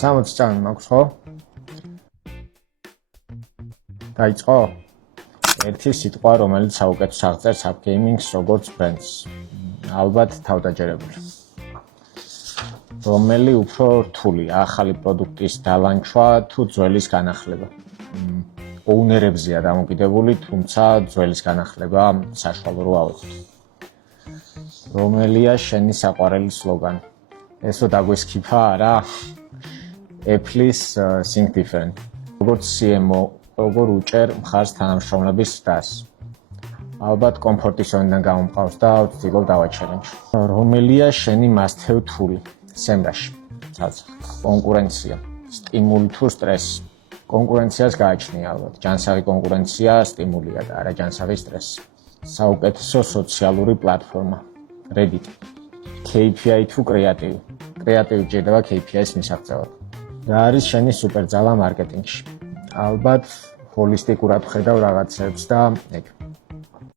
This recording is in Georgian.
60 წამი მაქვს ხო? დაიწყო? ერთი სიტყვა, რომელიც საუკეთესო აღწერს Up Gaming-ს როგორც ბრენდს. ალბათ თავდაჯერებული. რომელი უფრო რთულია, ახალი პროდუქტის დალანჩვა თუ ძველის განახლება? ოუნერებზეა დამოკიდებული, თუმცა ძველის განახლება საშუალო რო ავიღოთ. რომელია შენი საყვარელი სლოგანი? ესო დაგვესქიფა არა? Apple-ის Think Different. როგორც CMO, როგორ უჭერ მხარს თანამშრომლების ზრდას? ალბათ კომფორტის ზონიდან გამომყავს და ვცდილობ დავაჩელენჯო. რომელია შენი must-have tool სემრაში? კონკურენცია, სტიმული თუ სტრესი? კონკურენციას გააჩნია ალბათ. ჯანსაღი კონკურენცია სტიმულია და არა ჯანსაღი სტრესი. საუკეთესო სოციალური პლატფორმა Reddit. KPI თუ კრეატივი? კრეატივი ჭირდება KPI-ის მისაღწევად. რა არის შენი სუპერძალა მარკეტინგში? ალბათ ჰოლისტიკურად ხედავ რაღაცებს და ეგ.